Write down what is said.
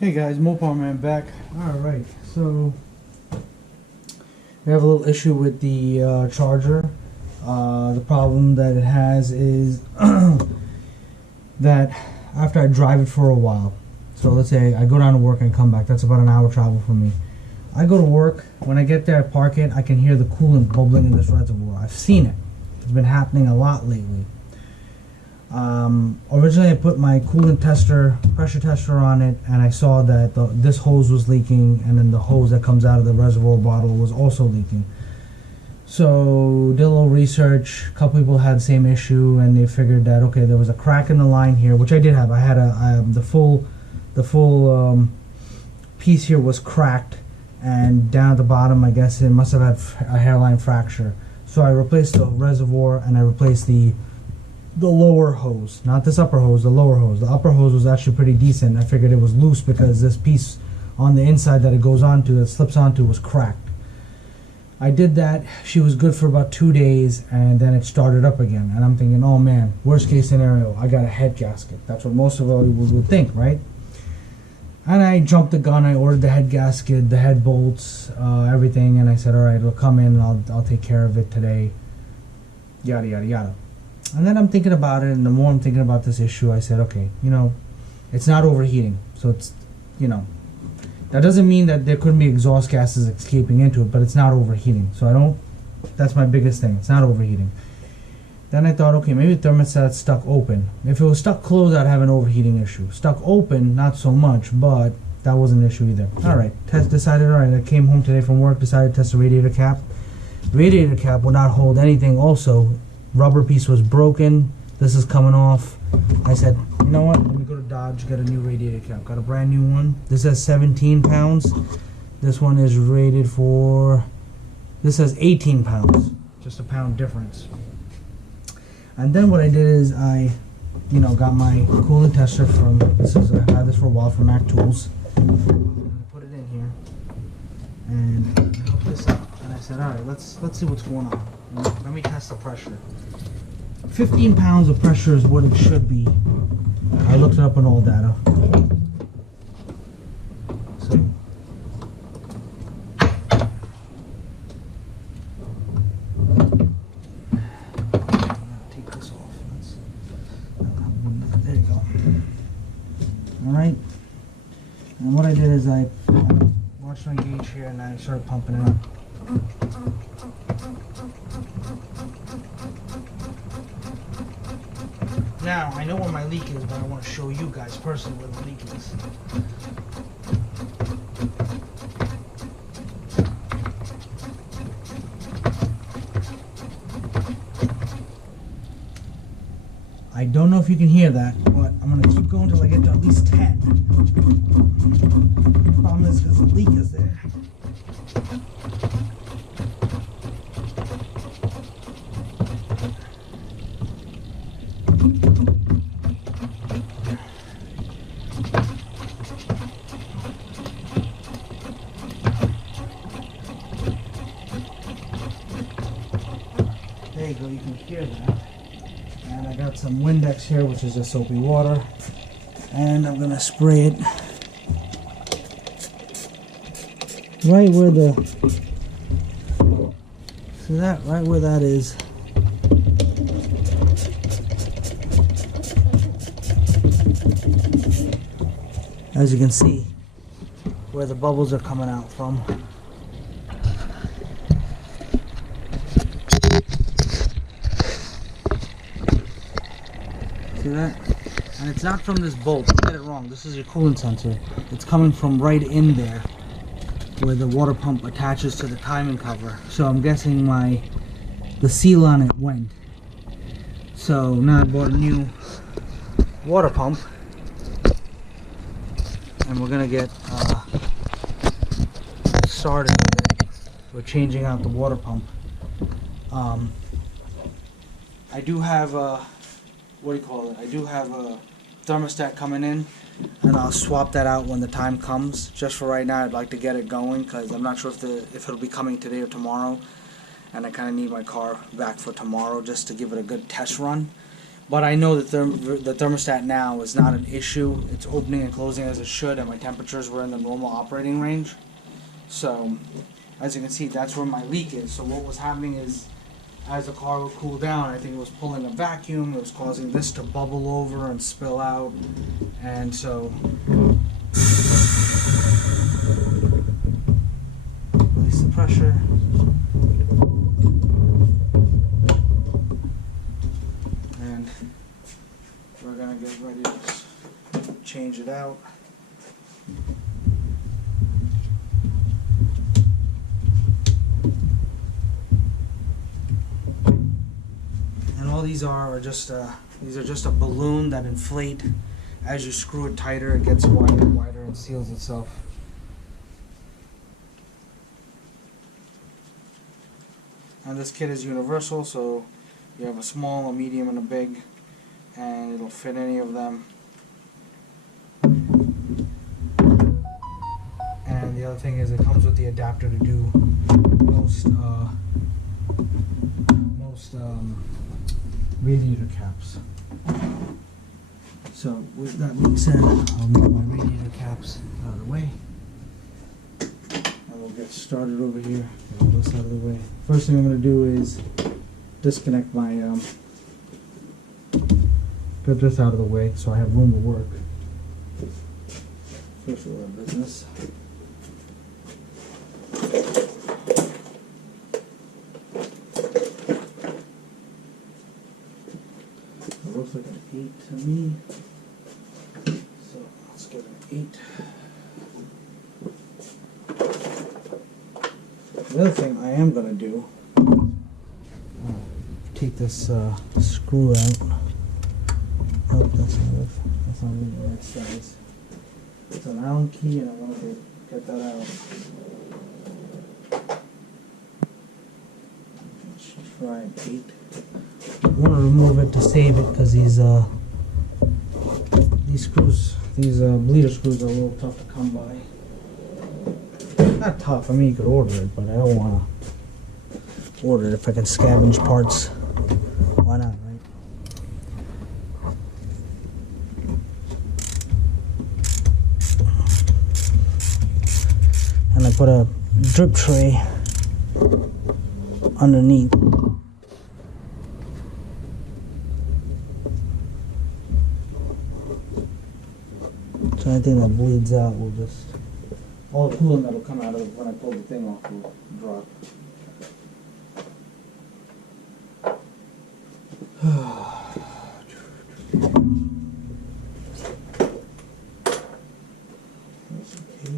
Hey guys, Mopar Man back. Alright, so we have a little issue with the charger. The problem that it has is that after I drive it for a while, so let's say I go down to work and come back, that's about an hour travel for me. I go to work, when I get there, I park it, I can hear the coolant bubbling in this reservoir. I've seen it. It's been happening a lot lately. Originally I put my coolant tester, pressure tester on it, and I saw that this hose was leaking, and then the hose that comes out of the reservoir bottle was also leaking. So did a little research. A couple people had the same issue, and they figured that okay, there was a crack in the line here, which I did have. I had the full piece here was cracked, and down at the bottom, I guess it must have had a hairline fracture. So I replaced the reservoir, and I replaced the lower hose, not this upper hose, the lower hose. The upper hose was actually pretty decent. I figured it was loose because this piece on the inside that it goes onto, that slips onto, was cracked. I did that. She was good for about 2 days, and then it started up again. And I'm thinking, oh man, worst case scenario, I got a head gasket. That's what most of us would think, right? And I jumped the gun. I ordered the head gasket, the head bolts, everything, and I said, all right, it'll come in, and I'll take care of it today. Yada yada yada. And then I'm thinking about it, and the more I'm thinking about this issue, I said, okay, it's not overheating. So it's, that doesn't mean that there couldn't be exhaust gases escaping into it, but it's not overheating. So that's my biggest thing. It's not overheating. Then I thought, okay, maybe the thermostat's stuck open. If it was stuck closed, I'd have an overheating issue. Stuck open, not so much, but that wasn't an issue either. All right, decided, all right, I came home today from work, decided to test the radiator cap. Radiator cap will not hold anything also. Rubber piece was broken. This is coming off. I said, you know what? Let me go to Dodge, get a new radiator cap. Got a brand new one. This has 17 pounds. This one is rated for, this has 18 pounds. Just a pound difference. And then what I did is I, got my coolant tester from, I've had this for a while from Mac Tools. And I put it in here. And I hooked this up. And I said, all right, let's see what's going on. Let me test the pressure. 15 pounds of pressure is what it should be. I looked it up on all data. So, take this off. There you go. Alright. And what I did is I watched my gauge here and I started pumping it up. Now, I know where my leak is, but I want to show you guys personally where the leak is. I don't know if you can hear that, but I'm going to keep going until I get to at least 10. The problem is because the leak is there. There you go, you can hear that. And I got some Windex here, which is just soapy water. And I'm gonna spray it right where see that? Right where that is. As you can see, where the bubbles are coming out from. See that? And it's not from this bolt. Don't get it wrong. This is your coolant sensor. It's coming from right in there where the water pump attaches to the timing cover. So I'm guessing the seal on it went. So now I bought a new water pump. And we're gonna get started with it. We're changing out the water pump. I do have I do have a thermostat coming in, and I'll swap that out when the time comes. Just for right now, I'd like to get it going because I'm not sure if it'll be coming today or tomorrow, and I kind of need my car back for tomorrow just to give it a good test run. But I know that the thermostat now is not an issue. It's opening and closing as it should, and my temperatures were in the normal operating range. So, as you can see, that's where my leak is. So what was happening is, as the car would cool down, I think it was pulling a vacuum. It was causing this to bubble over and spill out. And so, release the pressure. And we're gonna get ready to change it out. All these are just a balloon that inflate. As you screw it tighter, it gets wider and wider and seals itself. And this kit is universal, so you have a small, a medium, and a big, and it'll fit any of them. And the other thing is, it comes with the adapter to do most radiator caps. So with that being said, I'll move my radiator caps out of the way, and we'll get started over here. Get all this out of the way. First thing I'm going to do is disconnect my get this out of the way so I have room to work. First order of business. Looks like an 8 to me, so let's get an 8. The other thing I am going to do, take this screw out. Oh, that's not really the right size. It's an Allen key, and I want to get that out. Let's try an 8. I want to remove it to save it because these screws, these bleeder screws are a little tough to come by. Not tough, I mean you could order it, but I don't want to order it if I can scavenge parts. Why not, right? And I put a drip tray underneath. So anything that bleeds out will just, all the coolant that will come out of it when I pull the thing off will drop. That's 8.